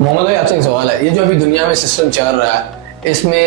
محمد بھائی آپ سے ایک سوال ہے, یہ جو ابھی دنیا میں سسٹم چل رہا ہے اس میں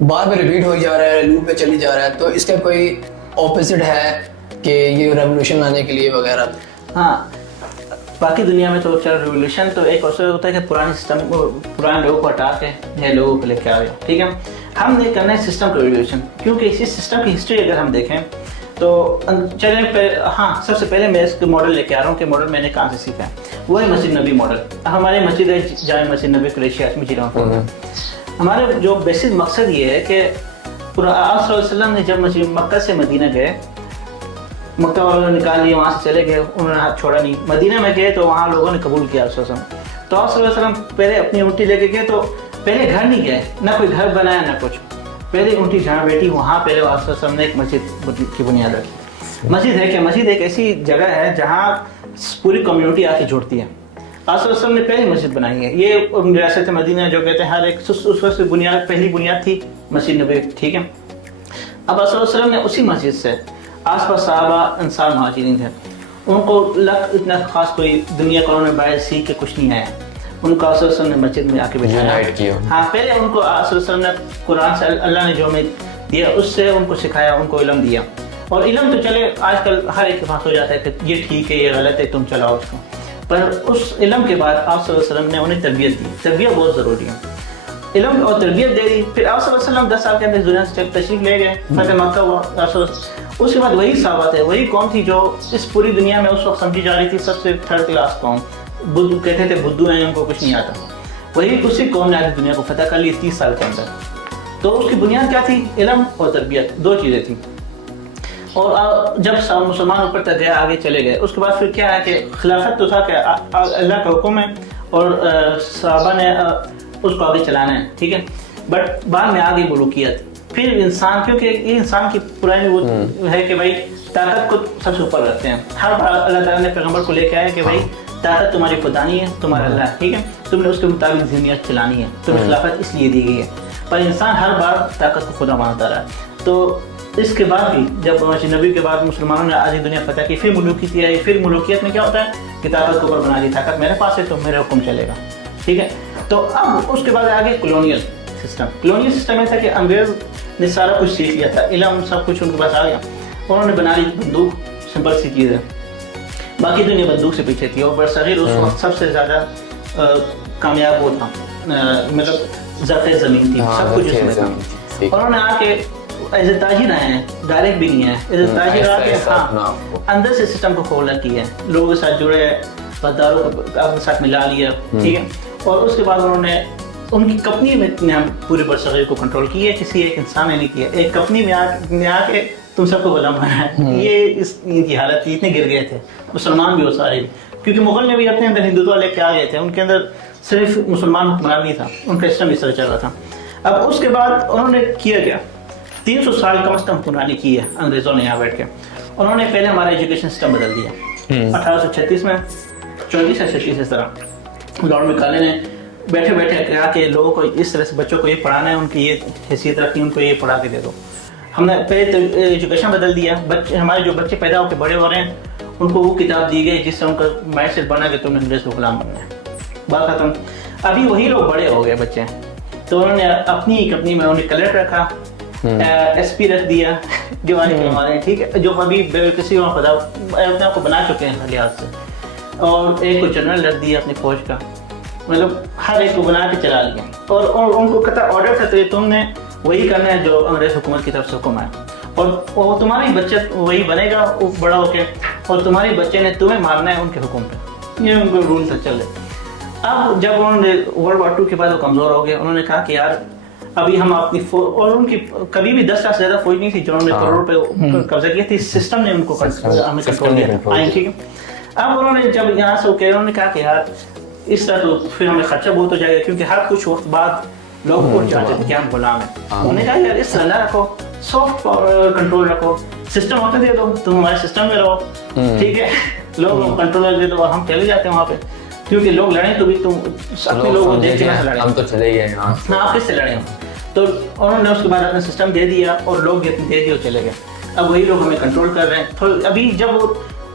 بعد میں ریپیٹ ہوئی جا رہا ہے, لوپ پہ چلی جا رہا ہے, تو اس کا کوئی اپوزٹ ہے کہ یہ ریولیوشن لانے کے لیے وغیرہ؟ ہاں, باقی دنیا میں تو چل ریولیوشن تو ایک ایسا ہوتا ہے کہ پرانے سسٹم کو, پرانے لوگوں کو ہٹا کے نئے لوگوں کو لے کے آ رہے. ٹھیک ہے, ہم نے کرنا ہے سسٹم کا ریولیوشن, کیونکہ اسی سسٹم کی ہسٹری اگر ہم دیکھیں تو چلیں ہاں سب سے پہلے میں اس کے ماڈل لے کے آ رہا ہوں کہ ماڈل میں نے کہاں سے سیکھا ہے. وہ ہے مسجد نبی ماڈل. ہماری مسجد ہے جامع مسجد نبی قریشی ہاشمی جی رحمۃ اللہ. ہمارا جو بیسک مقصد یہ ہے کہ آپ صلی اللہ علیہ وسلم نے جب مسجد مکہ سے مدینہ گئے, مکہ والوں نے نکال لیے, وہاں سے چلے گئے, انہوں نے ہاتھ چھوڑا نہیں. مدینہ میں گئے تو وہاں لوگوں نے قبول کیا صلی اللہ علیہ وسلم. تو آپ صلی اللہ علیہ وسلم پہلے اپنی اونٹی لے کے گئے, تو پہلے گھر نہیں گئے, نہ کوئی گھر بنایا نہ کچھ, پہلے اونٹی جہاں بیٹھی وہاں پہلے آپ صلی اللہ علیہ وسلم نے ایک مسجد کی بنیاد رکھی. مسجد ہے کہ مسجد ایک ایسی جگہ ہے جہاں پوری کمیونٹی آ کے جڑتی ہے. آپ صلی اللہ علیہ وسلم نے پہلی مسجد بنائی ہے. یہ ریاست مدینہ جو کہتے ہیں ہر ایک اس وقت بنیاد, پہلی بنیاد تھی مسجد نبوی. ٹھیک ہے, اب آپ صلی اللہ علیہ وسلم نے اسی مسجد سے آس پاس صحابہ انصار مہاجرین تھے, ان کو اتنا خاص کوئی دنیا کا انہوں نے باہر سیکھ کے کچھ نہیں آیا. ان کو آپ صلی اللہ علیہ وسلم نے مسجد میں آ کے بٹھایا. ہاں, پہلے ان کو آپ صلی اللہ علیہ وسلم نے قرآن سے اللہ نے جو ہمیں دیا اس سے ان کو سکھایا, ان کو علم دیا. اور علم تو چلے آج کل ہر ایک کے پاس ہو جاتا ہے کہ یہ ٹھیک ہے یہ غلط ہے تم چلاؤ اس کو, پر اس علم کے بعد آپ صلی اللہ علیہ وسلم نے انہیں تربیت دی. تربیت بہت ضروری ہے, علم اور تربیت دے دی. پھر آپ صلی اللہ علیہ وسلم 10 سال کے اندر دنیا سے تشریف لے گئے, فتح مکہ ہوا. اس کے بعد وہی صحابہ تھے, وہی قوم تھی جو اس پوری دنیا میں اس وقت سمجھی جا رہی تھی سب سے تھرڈ کلاس قوم. بدھ کہتے تھے بدھو ہیں, ان کو کچھ نہیں آتا. وہی اسی قوم نے آج دنیا کو فتح کر لی 30 سال کے اندر. تو اس کی بنیاد کیا تھی؟ علم اور تربیت, دو چیزیں تھیں. اور جب مسلمان اوپر تک گئے, آگے چلے گئے, اس کے بعد پھر کیا ہے کہ خلافت تو تھا کہ اللہ کا حکم ہے اور صحابہ نے اس کو آگے چلانا ہے. ٹھیک ہے, بٹ بعد میں آگے ملوکیت. پھر انسان, کیونکہ یہ انسان کی پرانی وہ ہے کہ بھائی طاقت کو سب سے اوپر رکھتے ہیں. ہر بار اللہ تعالیٰ نے پیغمبر کو لے کے آیا کہ بھائی طاقت تمہاری خدا نہیں ہے, تمہارا اللہ ہے. ٹھیک ہے, تم نے اس کے مطابق ذہنیت چلانی ہے, تمہیں خلافت اس لیے دی گئی ہے. پر انسان ہر بار طاقت کو خدا مانتا رہا. تو اس کے بعد بھی جب نبی کے بعد مسلمانوں نے آدھی دنیا فتح کی, پھر ملوکیت آئی. پھر ملوکیت میں کیا ہوتا ہے کہ طاقت کو اوپر بنا دی, طاقت میرے پاس ہے تو میرا حکم چلے گا. ٹھیک ہے, تو اب اس کے بعد آگے کلونیل سسٹم. کلونیل سسٹم یہ تھا کہ انگریز نے سارا کچھ سیکھ لیا تھا, علم سب کچھ ان کے پاس آ گیا. انہوں نے بنا لی بندوق, سمپل سی چیز ہے, باقی دنیا بندوق سے پیچھے تھی. اور برصغیر اس وقت سب سے زیادہ کامیاب وہ تھا, مطلب ذرائع زمین تھی, سب کچھ اس میں تھا. انہوں نے آ کے ایز اے تاجر آئے ہیں, ڈائریکٹ بھی نہیں ہے, ایز اے تاجر آ کے ہاں اندر سے سسٹم کو کھولا کیا ہے, لوگوں کے ساتھ جڑے, غداروں کو اپنے ساتھ ملا لیا. ٹھیک ہے, اور اس کے بعد انہوں نے ان کی کمپنی میں پورے برصغیر کو کنٹرول کیا ہے, کسی ایک انسان نے نہیں کیا. ایک کمپنی میں آ کے تم سب کو غلام بنایا ہے. یہ اس کی حالت تھی, اتنے گر گئے تھے مسلمان بھی وہ سارے, کیونکہ مغل نے بھی اپنے اندر ہندوتوا لے کے آ گئے تھے. ان کے اندر صرف مسلمان حکمران نہیں تھا, ان کا سسٹم اس طرح چل رہا تھا. اب اس کے بعد انہوں نے کیا کیا, 300 سال کم از کم حکمرانی کی ہے انگریزوں نے یہاں بیٹھ کے. انہوں نے پہلے ہمارا ایجوکیشن سسٹم بدل دیا. 1836 میں 34 سے 36 اس طرح لارڈ مکالے نے بیٹھے بیٹھے کہا کہ لوگوں کو اس طرح سے بچوں کو یہ پڑھانا ہے, ان کی یہ حیثیت رکھنی, ان کو یہ پڑھا کے دے دو. ہم نے پہلے تو ایجوکیشن بدل دیا. بچے ہمارے جو بچے پیدا ہو کے بڑے ہو رہے ہیں ان کو وہ کتاب دی گئی جس سے ان کا مائنڈ سیٹ بنا کہ تم نے انگریز کو غلام بننا ہے, بات ختم. ابھی وہی لوگ بڑے ہو گئے بچے, تو انہوں نے اپنی کمپنی میں انہیں کلر رکھا, ایس پی رکھ دیا دیوانی کے ہمارے. ٹھیک ہے, جو ابھی کسی کو پتا اپنے آپ کو بنا چکے ہیں لحاظ سے. اور ایک کو جنرل رکھ دیا اپنی فوج کا, مطلب ہر ایک کو بنا کے چلا لیا. اور ان کو قطع آرڈر تھا تو تم نے وہی کرنا ہے جو انگریز حکومت کی طرف سے حکم آیا, اور تمہاری بچہ وہی بنے گا بڑا ہو کے, اور تمہاری بچے نے تمہیں ماننا ہے ان کے حکم پہ. یہ ان کو رول تھا چل رہے. اب جب انہوں نے ورلڈ وار 2 کے بعد وہ کمزور ہو گئے, انہوں نے کہا کہ یار ابھی ہم اپنی اور ان کی کبھی بھی 10 لاکھ سے زیادہ فوج نہیں تھی جنہوں نے کروڑ پہ قبضہ کیا تھی. سسٹم نے ان کو ہمیں کنٹرول کیا. ٹھیک ہے, اب انہوں نے جب یہاں سے انہوں نے کہا کہ یار اس طرح تو پھر ہمیں خرچہ بہت ہو جائے گا, کیونکہ ہر کچھ وقت بعد لوگ اٹھ جاتے تھے کہ ہم غلام ہیں. انہوں نے کہا یار اس طرح نہ رکھو, سافٹ پاور کنٹرول رکھو, سسٹم ہوتے دے دو, تم ہمارے سسٹم میں رہو. ٹھیک ہے, لوگ کنٹرول دے دو اور ہم چلے جاتے ہیں وہاں پہ, کیونکہ لوگ لڑیں تو بھی تم اپنے لوگوں کو دیکھ کے لڑیں, ہم تو چلے ہی ہیں. ہاں, آپ کس سے لڑیں. تو انہوں نے اس کے بعد اپنا سسٹم دے دیا اور لوگ دے دیے اور چلے گئے. اب وہی لوگ ہمیں کنٹرول کر رہے ہیں. ابھی جب وہ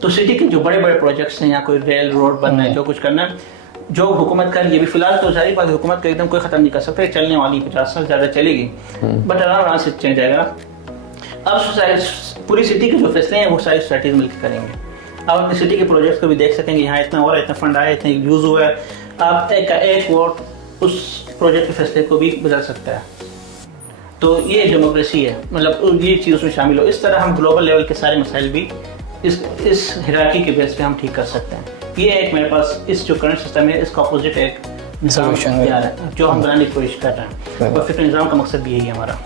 تو سٹی کے جو بڑے بڑے پروجیکٹس ہیں یا کوئی ریل روڈ بننا ہے جو کچھ کرنا ہے جو حکومت کا یہ بھی فی الحال تو ظاہر بات حکومت کا ایک دم کوئی ختم نہیں کر سکتے چلنے والی 50 سال زیادہ چلے گی بٹ آرام سے چل جائے گا. اب پوری سٹی کے جو فیصلے ہیں وہ ساری سوسائٹیز مل کے کریں گے. آپ اپنی سٹی کے پروجیکٹس کو بھی دیکھ سکیں گے یہاں اتنا ہو رہا ہے اتنا فنڈ آیا اتنا یوز ہوا ہے. آپ ایک ووٹ اس پروجیکٹ کے فیصلے کو بھی بدل سکتا ہے. تو یہ ڈیموکریسی ہے مطلب یہ چیز اس میں شامل ہو. اس طرح ہم گلوبل لیول کے سارے مسائل بھی اس ہیرارکی کے بیس پہ ہم ٹھیک کر سکتے ہیں. یہ ایک میرے پاس اس جو کرنٹ سسٹم ہے اس کا اپوزٹ ایک نظام تیار ہے جو ہم بنانے کی کوشش کر رہے ہیں. اور فکر نظام کا مقصد بھی یہی ہے ہمارا.